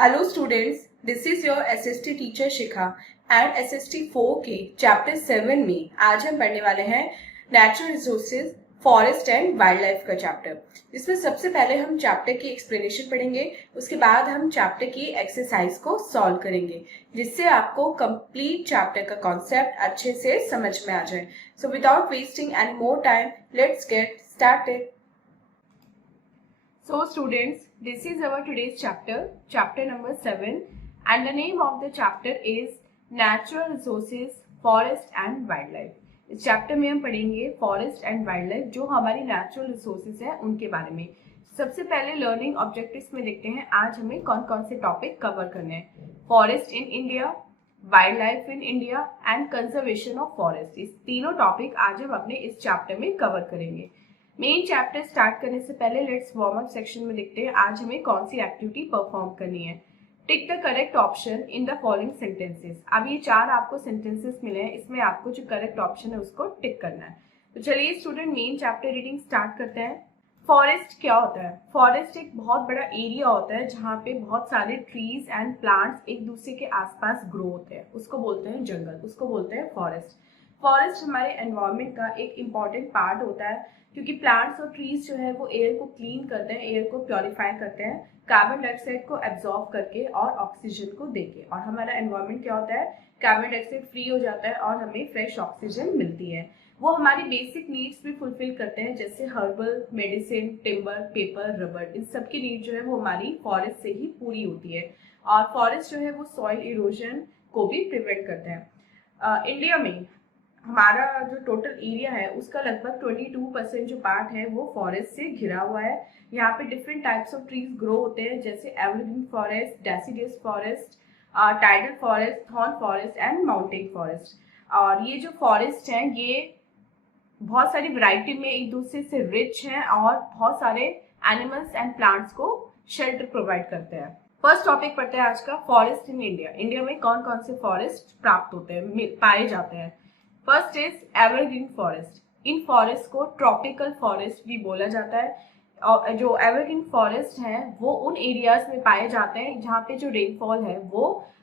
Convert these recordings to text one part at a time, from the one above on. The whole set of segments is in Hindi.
Hello students, this is your SST teacher Shikha and SST 4 के चैप्टर 7 में आज हम पढ़ने वाले हैं natural resources forest and wild life का चैप्टर, जिसमें सबसे पहले हम चैप्टर की एक्सप्लेनेशन पढ़ेंगे। उसके बाद हम चैप्टर की एक्सरसाइज को सॉल्व करेंगे, जिससे आपको कंप्लीट चैप्टर का कॉन्सेप्ट अच्छे से समझ में आ जाए। So without wasting any more time, let's get started. So students, this is our today's chapter number 7, and the name of the chapter is Natural Resources, Forest and Wildlife. इस चैप्टर में हम पढ़ेंगे फॉरेस्ट एंड वाइल्ड लाइफ, जो हमारी नेचुरल रिसोर्सेज है उनके बारे में। सबसे पहले लर्निंग ऑब्जेक्टिव्स में देखते हैं आज हमें कौन कौन से टॉपिक कवर करने हैं। Forest in India, wild life in India and conservation of forest. इस तीनों टॉपिक आज हम अपने इस चैप्टर में कवर करेंगे। मेन चैप्टर स्टार्ट करने से पहले लेट्स वार्म अप सेक्शन में देखते हैं आज हमें कौन सी एक्टिविटी परफॉर्म करनी है। टिक the correct option in the following sentences. अब ये 4 आपको सेंटेंसेस मिले हैं, इसमें आपको जो करेक्ट ऑप्शन है उसको टिक करना है। तो चलिए student main chapter reading start करते हैं। फॉरेस्ट क्या होता है? फॉरेस्ट एक बहुत बड़ा एरिया होता है जहाँ पे बहुत सारे ट्रीज एंड प्लांट्स एक दूसरे के आसपास ग्रो होते हैं, उसको बोलते हैं जंगल, उसको बोलते हैं फॉरेस्ट। फॉरेस्ट हमारे एनवायरनमेंट का एक इम्पॉर्टेंट पार्ट होता है, क्योंकि प्लांट्स और ट्रीज जो है वो एयर को क्लीन करते हैं, एयर को प्योरीफाई करते हैं, कार्बन डाइऑक्साइड को एब्जॉर्ब करके और ऑक्सीजन को देके। और हमारा एनवायरनमेंट क्या होता है? कार्बन डाइऑक्साइड फ्री हो जाता है और हमें फ्रेश ऑक्सीजन मिलती है। वो हमारी बेसिक नीड्स भी फुलफिल करते हैं, जैसे herbal medicine, timber, paper, rubber. इन सब की नीड जो है वो हमारी फॉरेस्ट से ही पूरी होती है। और फॉरेस्ट जो है वो सॉइल इरोजन को भी प्रिवेंट करते हैं। इंडिया में हमारा जो टोटल एरिया है उसका लगभग 22% जो पार्ट है वो फॉरेस्ट से घिरा हुआ है। यहाँ पे different types of trees grow होते हैं, जैसे evergreen forest, deciduous forest, tidal forest, thorn forest and mountain forest. और ये जो फॉरेस्ट हैं ये बहुत सारी वैरायटी में एक दूसरे से रिच हैं और बहुत सारे एनिमल्स एंड प्लांट्स को शेल्टर प्रोवाइड करते हैं। फर्स्ट टॉपिक पढ़ते हैं आज का, फॉरेस्ट इन इंडिया। इंडिया में कौन कौन से फॉरेस्ट प्राप्त होते हैं, पाए जाते हैं। First is evergreen forest. In forest को ट्रॉपिकल फॉरेस्ट भी बोला जाता है। और जो एवरग्रीन फॉरेस्ट हैं वो उन एरियाज में पाए जाते हैं जहाँ पे जो रेनफॉल है वो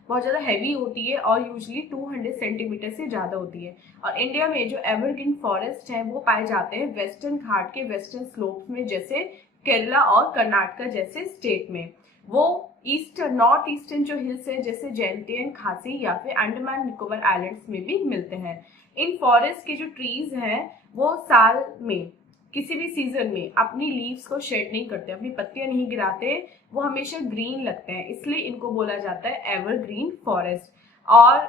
बहुत ज़्यादा हैवी होती है और यूजुअली 200 सेंटीमीटर से ज़्यादा होती है। और इंडिया में जो एवरग्रीन फॉरेस्ट हैं वो पाए जाते हैं वेस्टर्न घाट के वेस्टर्न स्लोप्स में, जैसे केरला और कर्नाटका जैसे स्टेट में। वो ईस्टर्न, नॉर्थ ईस्टर्न जो हिल्स है जैसे जयंतियन, खासी या फिर अंडमान निकोबार आइलैंड्स में भी मिलते हैं। इन फॉरेस्ट के जो ट्रीज हैं वो साल में किसी भी सीजन में अपनी लीव्स को शेड नहीं करते, अपनी पत्तियां नहीं गिराते, वो हमेशा ग्रीन लगते हैं, इसलिए इनको बोला जाता है एवरग्रीन फॉरेस्ट। और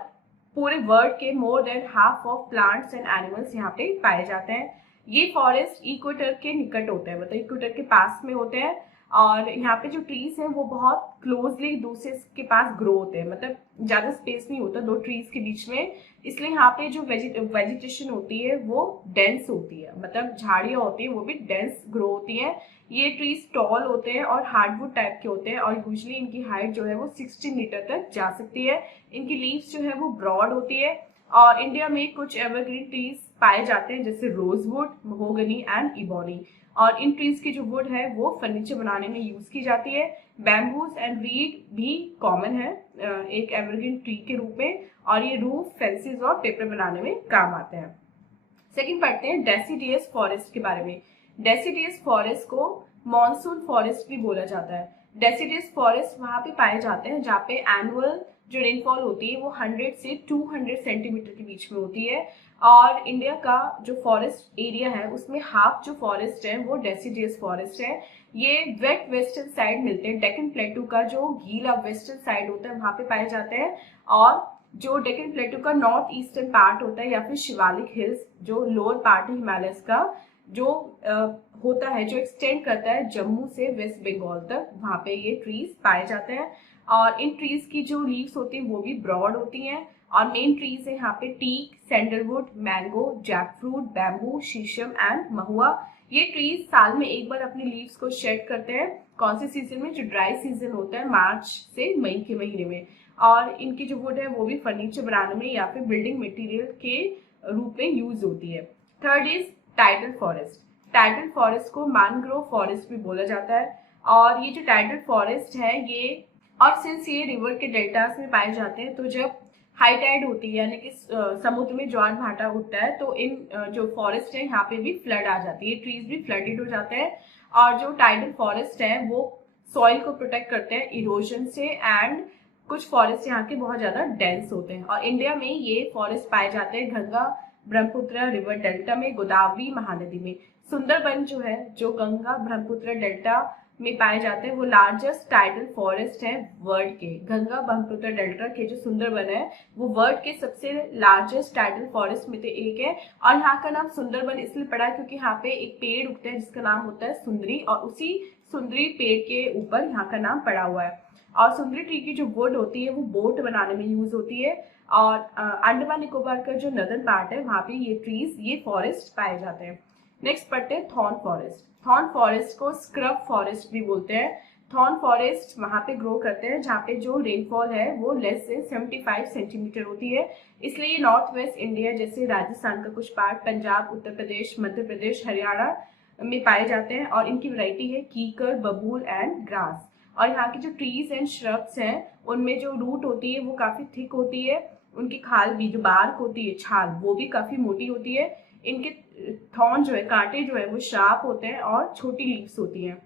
पूरे वर्ल्ड के more than half of plants and animals यहाँ पे पाए जाते हैं। ये फॉरेस्ट इक्वेटर के निकट होते हैं, मतलब इक्वेटर के पास में होते हैं। और यहाँ पे जो ट्रीज हैं वो बहुत क्लोजली दूसरे के पास ग्रो होते हैं, मतलब ज्यादा स्पेस नहीं होता 2 ट्रीज के बीच में, इसलिए यहाँ पे जो वेजिटेशन होती है वो डेंस होती है, मतलब झाड़ियाँ होती है वो भी डेंस ग्रो होती है। ये ट्रीज टॉल होते हैं और हार्डवुड टाइप के होते हैं और यूजुअली इनकी हाइट जो है वो 60 मीटर तक जा सकती है। इनकी लीव्स जो है वो ब्रॉड होती है। और इंडिया में कुछ एवरग्रीन ट्रीज पाए जाते हैं, जैसे रोजवुड, महोगनी एंड इबोनी। और इन ट्रीज की जो वुड है वो फर्नीचर बनाने में यूज की जाती है। बैम्बूज एंड रीड भी कॉमन है एक एवरग्रीन ट्री के रूप में, और ये रूफ, फेंसेस और पेपर बनाने में काम आते हैं। सेकंड पढ़ते हैं डेसिडियस फॉरेस्ट के बारे में। डेसिडियस फॉरेस्ट को मॉनसून फॉरेस्ट भी बोला जाता है। डेसिडियस फॉरेस्ट वहां पे पाए जाते हैं जहाँ पे एनुअल जो रेनफॉल होती है वो 100 से 200 सेंटीमीटर के बीच में होती है। और इंडिया का जो फॉरेस्ट एरिया है उसमें हाफ जो फॉरेस्ट है वो डेसिडियस फॉरेस्ट है। ये वेट वेस्टर्न साइड मिलते हैं, डेक्कन प्लेटू का जो गीला वेस्टर्न साइड होता है वहां पे पाए जाते हैं। और जो डेक्कन प्लेटू का नॉर्थ ईस्टर्न पार्ट होता है या फिर शिवालिक हिल्स जो लोअर पार्ट है हिमालयस का, जो होता है, जो एक्सटेंड करता है जम्मू से वेस्ट बंगाल तक, वहां पे ये ट्रीज पाए जाते हैं। और इन ट्रीज की जो लीव्स होती हैं वो भी ब्रॉड होती हैं। और मेन ट्रीज है यहाँ पे teak, sandalwood, mango, jackfruit, bamboo, sheesham and mahua. ये ट्रीज साल में एक बार अपनी लीव्स को शेड करते हैं। कौन से सीजन में? जो ड्राई सीजन होता है मार्च से मई के महीने में। और इनकी जो वुड है वो भी फर्नीचर बनाने में या फिर बिल्डिंग मटेरियल के रूप में यूज होती है। Third is tidal forest. Tidal forest को मैनग्रोव फॉरेस्ट भी बोला जाता है। और ये जो टाइडल फॉरेस्ट है ये और सिंस ये रिवर के डेल्टास में पाए जाते हैं, तो जब हाई टाइड होती है यानी कि समुद्र में ज्वार भाटा उठता है, तो इन जो फॉरेस्ट है यहाँ पे भी फ्लड आ जाती है, ट्रीज भी फ्लडेड हो जाते हैं। और जो टाइडल फॉरेस्ट है वो सॉइल को प्रोटेक्ट करते हैं इरोजन से, एंड कुछ फॉरेस्ट यहाँ के बहुत ज्यादा डेंस होते हैं। और इंडिया में ये फॉरेस्ट पाए जाते हैं गंगा ब्रह्मपुत्र रिवर डेल्टा में, गोदावरी महानदी में। सुंदरबन जो है, जो गंगा ब्रह्मपुत्र डेल्टा में पाए जाते हैं, वो लार्जेस्ट टाइडल फॉरेस्ट है वर्ल्ड के। गंगा ब्रह्मपुत्र डेल्टा के जो सुंदरबन है वो वर्ल्ड के सबसे लार्जेस्ट टाइडल फॉरेस्ट में से एक है। और यहाँ का नाम सुंदरबन इसलिए पड़ा है क्योंकि यहाँ पे एक पेड़ उगता है जिसका नाम होता है सुंदरी, और उसी सुंदरी पेड़ के ऊपर यहाँ का नाम पड़ा हुआ है। और सुंदरी ट्री की जो वुड होती है वो बोट बनाने में यूज होती है। और अंडमान निकोबार का जो नदर्न पार्ट है वहाँ पे ये ट्रीज, ये फॉरेस्ट पाए जाते हैं। नेक्स्ट पढ़ते हैं थॉर्न फॉरेस्ट। थॉर्न फॉरेस्ट को स्क्रब फॉरेस्ट भी बोलते हैं। थॉर्न फॉरेस्ट वहां पे ग्रो करते हैं जहाँ पे जो रेनफॉल है वो लेस से 75 सेंटीमीटर होती है। इसलिए ये नॉर्थ वेस्ट इंडिया जैसे राजस्थान का कुछ पार्ट, पंजाब, उत्तर प्रदेश, मध्य प्रदेश, हरियाणा में पाए जाते हैं। और इनकी वैरायटी है कीकर, बबूल एंड ग्रास। और यहाँ की जो ट्रीज एंड श्रब्स हैं उनमें जो रूट होती है वो काफी थिक होती है, उनकी खाल भी, जो बार्क होती है, छाल, वो भी काफी मोटी होती है। इनके थॉर्न जो है, कांटे जो है वो शार्प होते हैं और छोटी लीव्स होती हैं।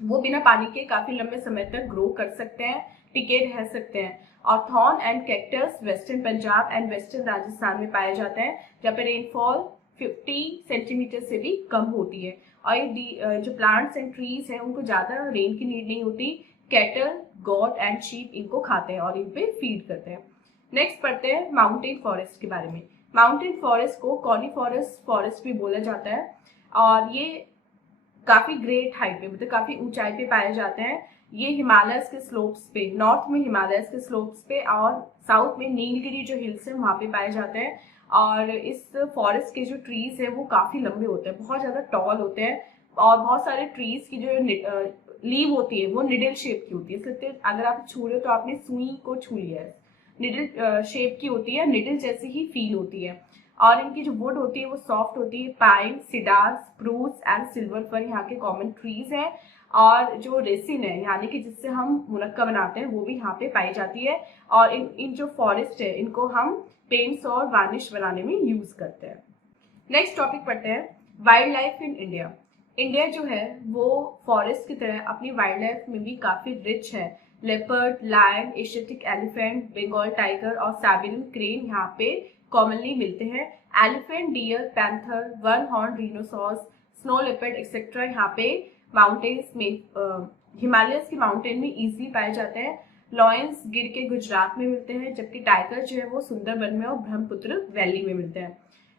वो बिना पानी के काफी लंबे समय तक ग्रो कर सकते हैं, टिके रह सकते हैं। और thorn and cactus western Punjab and western Rajasthan में पाए जाते हैं जहाँ पे रेनफॉल 50 सेंटीमीटर से भी कम होती है। और ये जो प्लांट्स एंड ट्रीज हैं उनको ज्यादा रेन की नीड नहीं होती। कैटल, गॉट एंड शीप इनको खाते हैं और इन पे फीड करते हैं। नेक्स्ट पढ़ते हैं माउंटेन फॉरेस्ट के बारे में। माउंटेन फॉरेस्ट को कॉनिफॉरस फॉरेस्ट भी बोला जाता है। और ये काफी ग्रेट हाइट पे, मतलब काफी ऊंचाई पे पाए जाते हैं। ये हिमालयस के स्लोप्स पे, नॉर्थ में हिमालयस के स्लोप्स पे और साउथ में नीलगिरी जो हिल्स है वहां पे पाए जाते हैं। और इस फॉरेस्ट के जो ट्रीज है वो काफी लंबे होते हैं, बहुत ज्यादा टॉल होते हैं। और बहुत सारे ट्रीज की जो लीव होती है वो निडल शेप की होती है, इसलिए अगर आप छू रहे हो तो आपने सुई को छू लिया है। निडल शेप की होती है, निडल जैसी ही फील होती है। और इनकी जो वुड होती है वो सॉफ्ट होती है। Pine, cedar, spruce and silver fir यहाँ के कॉमन ट्रीज हैं। और जो रेसिन है यानी कि जिससे हम मुनक्का बनाते हैं वो भी यहाँ पे पाई जाती है। और इन जो फॉरेस्ट है इनको हम पेंट्स और वार्निश बनाने में यूज करते हैं। नेक्स्ट टॉपिक पढ़ते हैं wild life in India. India जो है वो फॉरेस्ट की तरह अपनी वाइल्ड लाइफ में भी काफी रिच है। Leopard, lion, Asiatic elephant, Bengal tiger और साइबेरियन क्रेन यहाँ पे कॉमनली मिलते हैं। Elephant, deer, panther, one horn rhinoceros, snow leopard etcetera यहाँ पे माउंटेन्स में, हिमालयस के माउंटेन में इजीली पाए जाते हैं। लॉयंस गिर के गुजरात में मिलते हैं, जबकि टाइगर जो है वो सुंदरबन में और ब्रह्मपुत्र वैली में मिलते हैं।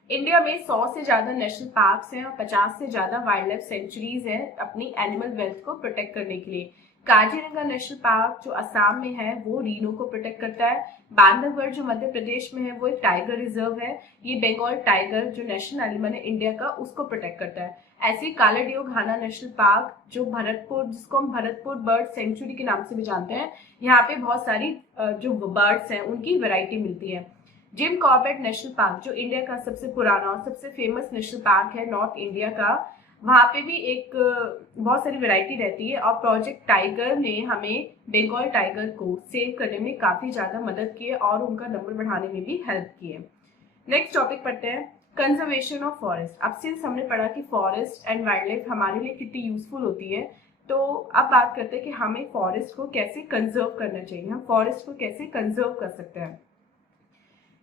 इंडिया में 100 से ज्यादा नेशनल पार्क्स हैं और 50 से ज्यादा वाइल्ड लाइफ सेंचुरीज हैं अपनी एनिमल वेल्थ को प्रोटेक्ट करने के लिए। काजीरंगा नेशनल पार्क जो असम में है वो रीनो को प्रोटेक्ट करता है। बांधवगढ़ जो मध्य प्रदेश में है वो एक टाइगर रिजर्व है। ये बंगाल टाइगर जो नेशनल एनिमल है इंडिया का उसको प्रोटेक्ट करता है। ऐसे ही कालाडियो घाना नेशनल पार्क जो भरतपुर, जिसको हम भरतपुर बर्ड सेंचुरी के नाम से भी जानते हैं, यहाँ पे बहुत सारी जो बर्ड्स हैं उनकी वैरायटी मिलती है। जिम कॉर्बेट नेशनल पार्क जो इंडिया का सबसे पुराना और सबसे फेमस नेशनल पार्क है नॉर्थ इंडिया का, वहां पे भी एक बहुत सारी वैरायटी रहती है। और प्रोजेक्ट टाइगर ने हमें बंगाल टाइगर को सेव करने में काफी ज्यादा मदद की है और उनका नंबर बढ़ाने में भी हेल्प की है। नेक्स्ट टॉपिक पढ़ते हैं कंजर्वेशन ऑफ फॉरेस्ट। अब सिंस हमने पढ़ा कि फॉरेस्ट एंड वाइल्ड लाइफ हमारे लिए कितनी यूजफुल होती है, तो अब बात करते हैं कि हमें फॉरेस्ट को कैसे कंजर्व करना चाहिए, हम फॉरेस्ट को कैसे कंजर्व कर सकते हैं।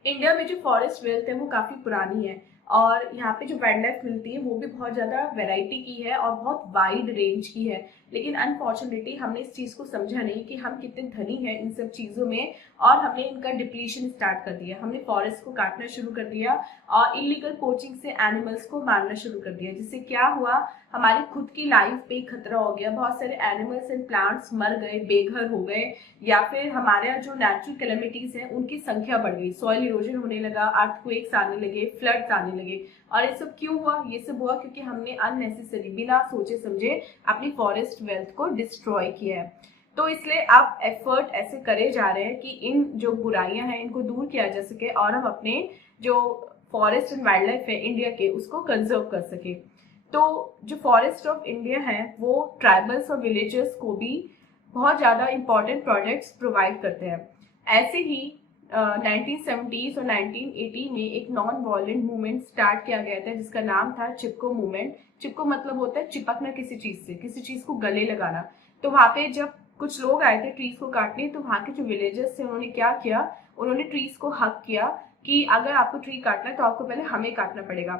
इंडिया में जो फॉरेस्ट वेल्थ है वो काफी पुरानी है और यहाँ पे जो वाइल्ड लाइफ मिलती है वो भी बहुत ज्यादा वैरायटी की है और बहुत वाइड रेंज की है। लेकिन अनफॉर्चुनेटली हमने इस चीज को समझा नहीं कि हम कितने धनी हैं इन सब चीजों में, और हमने इनका डिप्लीशन स्टार्ट कर दिया। हमने फॉरेस्ट को काटना शुरू कर दिया और इलीगल पोचिंग से एनिमल्स को मारना शुरू कर दिया, जिससे क्या हुआ, हमारी खुद की लाइफ पे खतरा हो गया। बहुत सारे एनिमल्स एंड प्लांट्स मर गए, बेघर हो गए, या फिर हमारे जो नेचुरल कैलेमिटीज हैं उनकी संख्या बढ़ गई, सॉइल इरोजन होने लगा, अर्थक्वेक्स आने लगे, फ्लड्स आने लगे। और ये सब क्यों हुआ? ये सब हुआ क्योंकि हमने अननेसेसरी, बिना सोचे समझे अपनी फॉरेस्ट वेल्थ को डिस्ट्रॉय किया है। तो इसलिए अब एफर्ट ऐसे करे जा रहे हैं कि इन जो बुराइयां हैं इनको दूर किया जा सके और हम अपने जो फॉरेस्ट एंड वाइल्ड लाइफ है इंडिया के उसको कंजर्व कर सके। तो जो फॉरेस्ट ऑफ इंडिया है वो ट्राइबल्स और विलेजर्स को भी बहुत ज़्यादा इंपॉर्टेंट प्रोजेक्ट्स प्रोवाइड करते हैं। ऐसे ही 1970s और 1980 में एक नॉन वायलेंट मूवमेंट स्टार्ट किया गया था जिसका नाम था चिपको मूवमेंट। चिपको मतलब होता है चिपकना किसी चीज से, किसी चीज को गले लगाना। तो वहां पे जब कुछ लोग आए थे ट्रीज को काटने, तो वहां के जो विलेजर्स थे उन्होंने क्या किया, उन्होंने ट्रीज को हक किया कि अगर आपको ट्री काटना है तो आपको पहले हमें काटना पड़ेगा।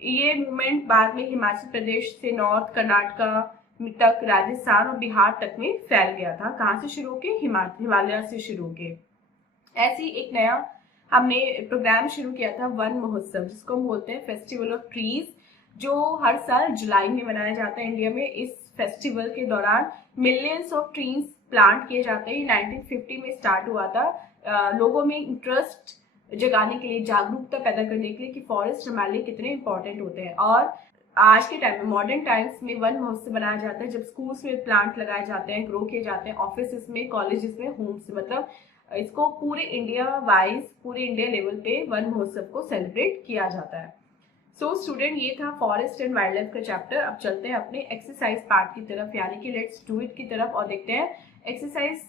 ये मूवमेंट बाद में हिमाचल प्रदेश से नॉर्थ कर्नाटका तक, राजस्थान और बिहार तक में फैल गया था। कहाँ से शुरू के, हिमालय से शुरू के। ऐसी एक नया हमने प्रोग्राम शुरू किया था वन महोत्सव, जिसको हम बोलते हैं फेस्टिवल ऑफ ट्रीज, जो हर साल जुलाई में मनाया जाता है इंडिया में। इस फेस्टिवल के दौरान मिलियंस ऑफ ट्रीज प्लांट किए जाते हैं। 1950 में स्टार्ट हुआ था लोगों में इंटरेस्ट जगाने के लिए, जागरूकता पैदा करने के लिए कि फॉरेस्ट हमारे लिए कितने इंपॉर्टेंट होते हैं। और आज के टाइम में, मॉडर्न टाइम्स में वन महोत्सव मनाया जाता है जब स्कूल्स में प्लांट लगाए जाते हैं, ग्रो किए जाते हैं, ऑफिस में, कॉलेजेस में, होम्स में। मतलब इसको पूरे इंडिया वाइज, पूरे इंडिया लेवल पे वन महोत्सव को सेलिब्रेट किया जाता है। सो स्टूडेंट, ये था फॉरेस्ट एंड वाइल्ड लाइफ का चैप्टर। अब चलते हैं अपने एक्सरसाइज पार्ट की तरफ, यानी कि लेट्स डू इट की तरफ, और देखते हैं एक्सरसाइज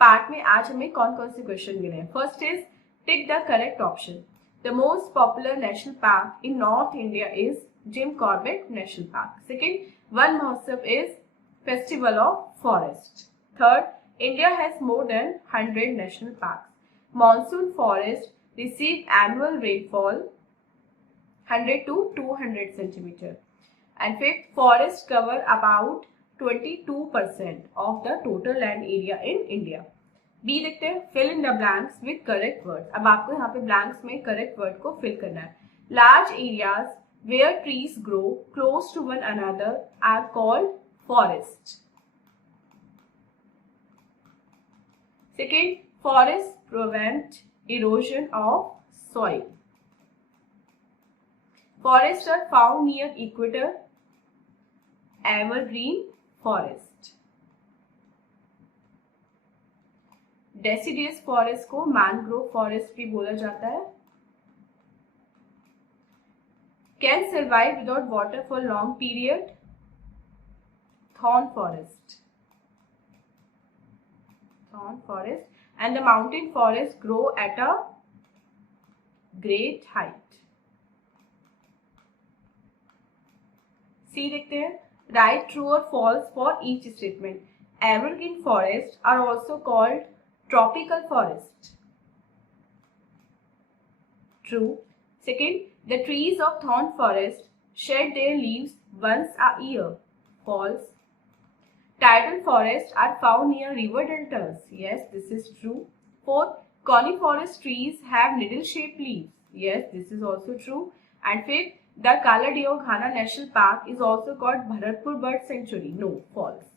पार्ट में आज हमें कौन कौन से क्वेश्चन मिले हैं। First is tick the correct option. The most popular national park in north India is Jim Corbett national park. Second, Van Mahotsav is festival of forest. Third, India has more than 100 national parks. Monsoon forests receive annual rainfall 100 to 200 centimeter. And fifth, forests cover about 22% of the total land area in India. B देखते हैं, fill in the blanks with correct words. अब आपको यहाँ पे blanks में correct word को fill करना है। Large areas where trees grow close to one another are called forests. Second, forests prevent erosion of soil. Forests are found near equator, evergreen forest. Deciduous forest को mangrove forest भी बोला जाता है। Can survive without water for long period? Thorn forest. Thorn forest. And the mountain forests grow at a great height. C देखते हैं, write true or false for each statement. Evergreen forests are also called tropical forest. True. Second, the trees of thorn forest shed their leaves once a year. False. Tidal forests are found near river deltas. Yes, this is true. Fourth, coniferous trees have needle-shaped leaves. Yes, this is also true. And fifth, the Kala-Deoghana National Park is also called Bharatpur Bird Sanctuary. No, false.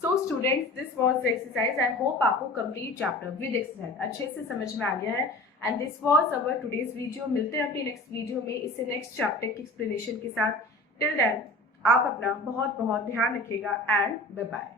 So students, this was the exercise. I hope आपको complete chapter with exercise अच्छे से समझ में आ गया है. And this was our today's video. मिलते हैं अपनी next video में इससे next chapter की explanation के साथ. Till then, आप अपना बहुत बहुत ध्यान रखिएगा एंड बाय बाय।